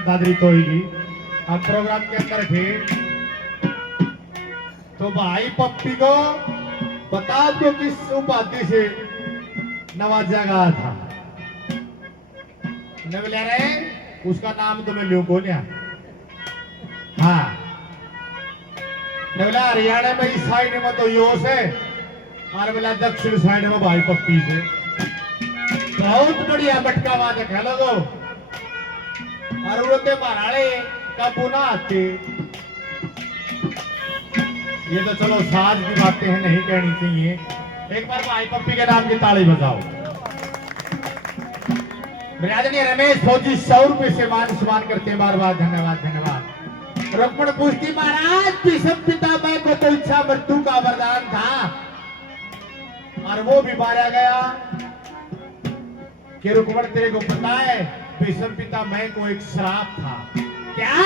दादरी तो ही हम प्रोग्राम के अंदर थे तो भाई पप्पी को बता दो किस उपाधि से नवाजा गया था। बोले रे उसका नाम तुम्हें लियो कौन है? हाँ बोला हरियाणा में इस साइड में तो यो से और बोला दक्षिण साइड में भाई पप्पी से। बहुत बढ़िया मटका वादक है लोगों और उड़ते माराड़े का पुना आते। ये तो चलो साज की बातें हैं नहीं कहनी चाहिए। एक बार भाई पप्पी के नाम की ताली बजाओ। बिरादरी रमेश फौजी 100 रुपए से मान सम्मान करते हैं। बार बार धन्यवाद धन्यवाद। रुक्मण पूछती महाराज भीष्म पितामह को तो इच्छा मृत्यु का वरदान था और वो भी मारा गया कि रुक्मण तेरे को पता है भीष्म पितामह को एक श्राप था क्या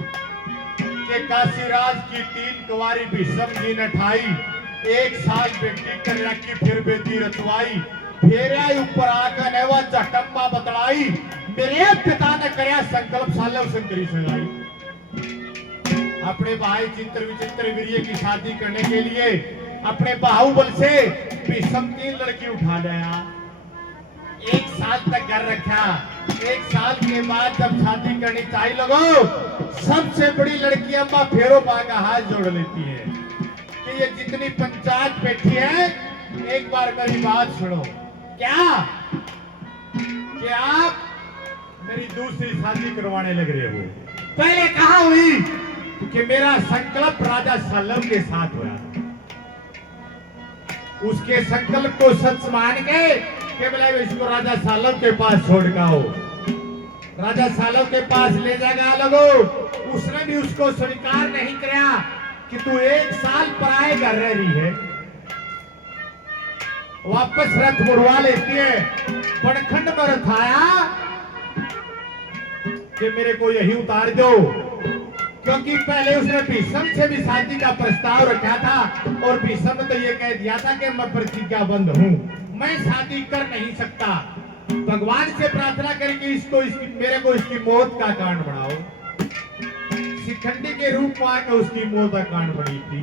कि काशीराज की 3 कुंवारी भीष्म जी ने ठाई 1 साल बेटी कर रखी फिर बेटी रचवाई फिर ऊपर आकर ने वह चटम्बा बतलाई मेरे पिता ने करया संकल्प सालव शंकरी सगाई। अपने भाई चित्र विचित्र वीर्य की शादी करने के लिए अपने बाहुबल से भीष्म की लड़की उठा लाया। 1 साल तक घर रखा। 1 साल के बाद जब शादी करनी चाहिए लोगों सबसे बड़ी लड़की अम्मा फेरो पागा हाथ जोड़ लेती है कि ये जितनी पंचायत बैठी है एक बार मेरी बात सुनो। क्या कि आप मेरी दूसरी शादी करवाने लग रहे हो। पहले कहा हुई कि मेरा संकल्प राजा सालव के साथ हुआ, उसके संकल्प को सच मान के बोले इसको राजा सालव के पास छोड़ का हो। राजा सालव के पास ले जाएगा लगो, उसने भी उसको स्वीकार नहीं किया कि तू 1 साल पराए घर रही है। वापस रथ मुड़वा लेती है, पड़खंड में रथ आया कि मेरे को यही उतार दो, क्योंकि पहले उसने भीष्म से भी शादी का प्रस्ताव रखा था और भीष्म ने तो ये कह दिया था कि मैं प्रतिज्ञाबद्ध हूं, मैं शादी कर नहीं सकता। भगवान से प्रार्थना करके मेरे को इसकी मौत का कारण बनाओ। शिखंडी के रूप में आकर उसकी मौत का कारण बनी थी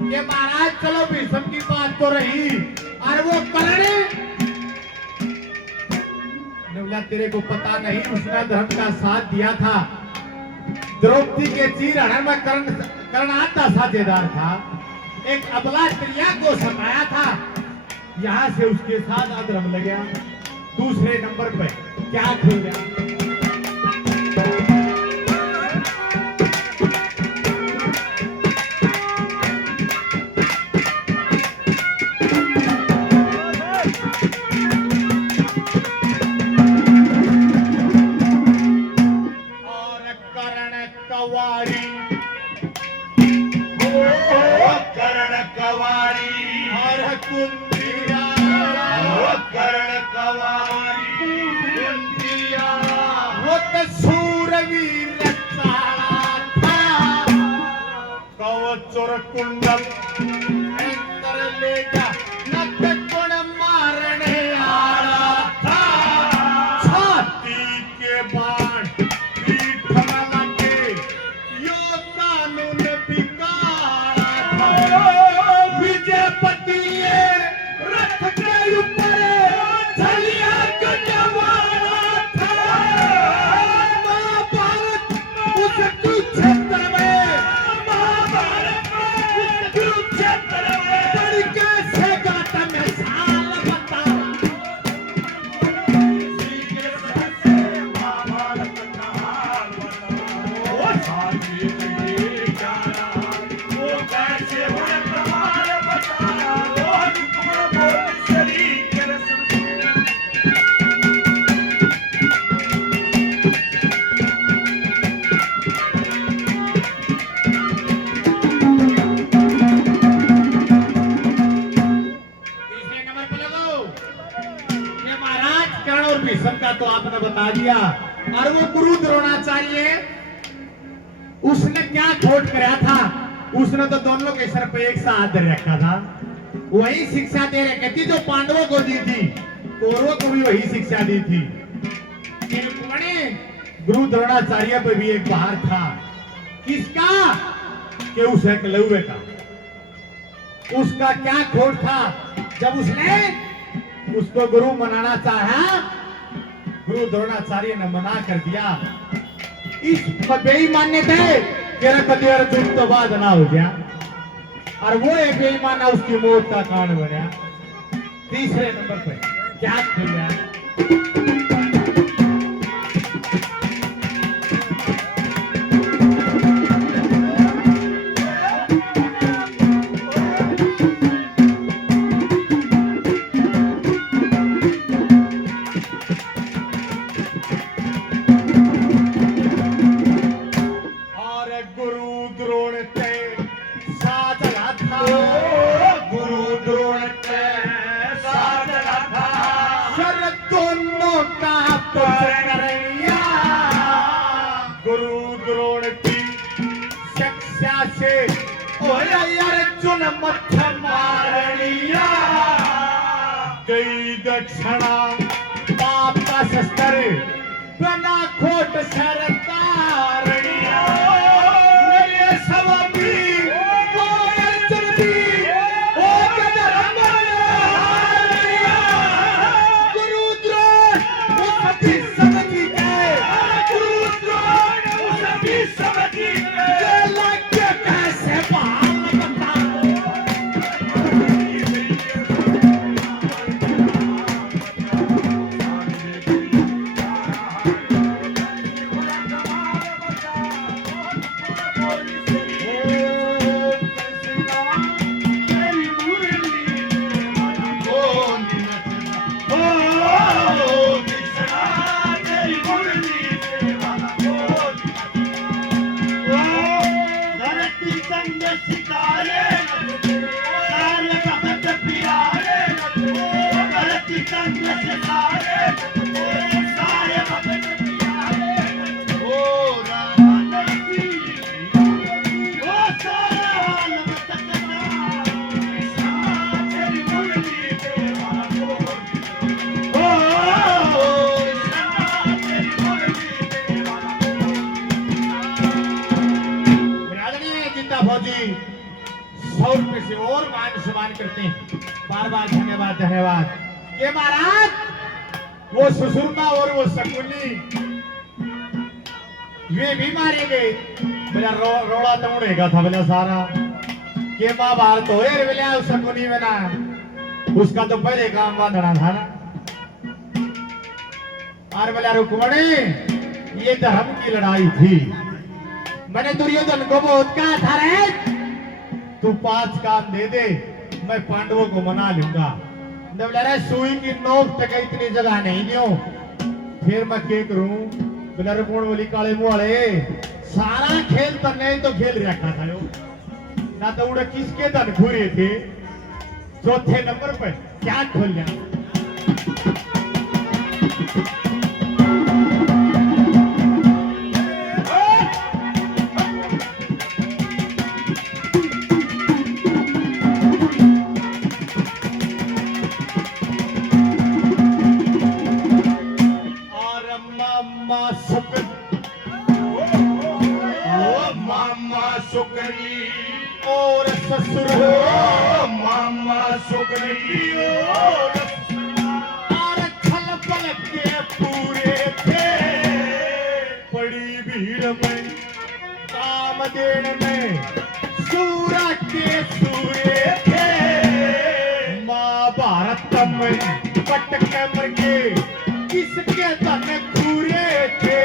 कि महाराज चलो भीष्म की बात तो रही, और वो कर्ण ने बोला तेरे को पता नहीं उसने धर्म का साथ दिया था। द्रौपदी के चीर हरण में कर्ण आता साझेदार था, एक अबला स्त्रिया को सताया था, यहां से उसके साथ अधर्म लग गया। दूसरे नंबर पे क्या खुल गया? चोर कुंडल अंदर ले जा नत कोण मारने आया था, छाती के बाण पीठ में लगे यो कानून बिगाड़ा था। विजयपति रथ के ऊपर झलिया कटवाना था। महाभारत उस कुरुक्षेत्र में तो आपने बता दिया। और वो गुरु द्रोणाचार्य उसने क्या खोट कराया था? उसने तो दोनों के सर पे एक सा हाथ धर रखा था, वही शिक्षा दे रखी थी जो पांडवों को दी थी, कौरवों को भी वही शिक्षा दी थी। गुरु द्रोणाचार्य पे भी एक बाहर था, किसका? कि उस एकलव्य का। उसका क्या खोट था? जब उसने उसको गुरु मनाना चाहा, गुरु द्रोणाचार्य ने मना कर दिया। इस बेईमान थे कि कभी अर्जुन तो बाद ना हो गया, और वो एक बेईमान उसकी मौत का कारण बना। तीसरे नंबर पे क्या खुल गया? गुरु द्रोण की शिक्षा से अर्जुन मथ मारनिया, गई दक्षिणा पाप का शस्त्र बिना खोट सरकारणिया। मेरे सब भी वो अर्जुन भी ओ धर्म हारनिया। गुरु द्रोण वो सभी समझ गए, गुरु द्रोण वो सभी समझ गए, लगे कैसे बाल बता। फौजी 100 रुपए से और मान सम्मान करते हैं। बार बार धन्यवाद धन्यवाद। ये महाराज वो सुसुरना और वो शकुनी वे भी मारे गए। बोला रोड़ा तोड़ेगा था बोला सारा के महाभारत हो बोला उस शकुनी में ना उसका तो पहले काम बांधना था ना। और बोला रुक्मणी ये धर्म की लड़ाई थी। मैंने दुर्योधन को बहुत कहा था रे तू 5 काम दे दे मैं पांडवों को मना लूंगा। बोला रे सुई की नोक तक इतनी जगह नहीं दियो फिर मैं क्या करूं। बोला रुक्मणी बोली काले मुंह वाले सारा खेल तो नहीं तो खेल रखा था यो ना तो उड़े किसके धन खुरे थे। चौथे नंबर पर क्या खोल लिया। सुकनी और ससुर हो मामा सुकनी और छल पल के पूरे थे। बड़ी भीड़ में काम देने में सूरा के सूरे थे। महाभारत में पट के मर के किसके धन खूरे थे।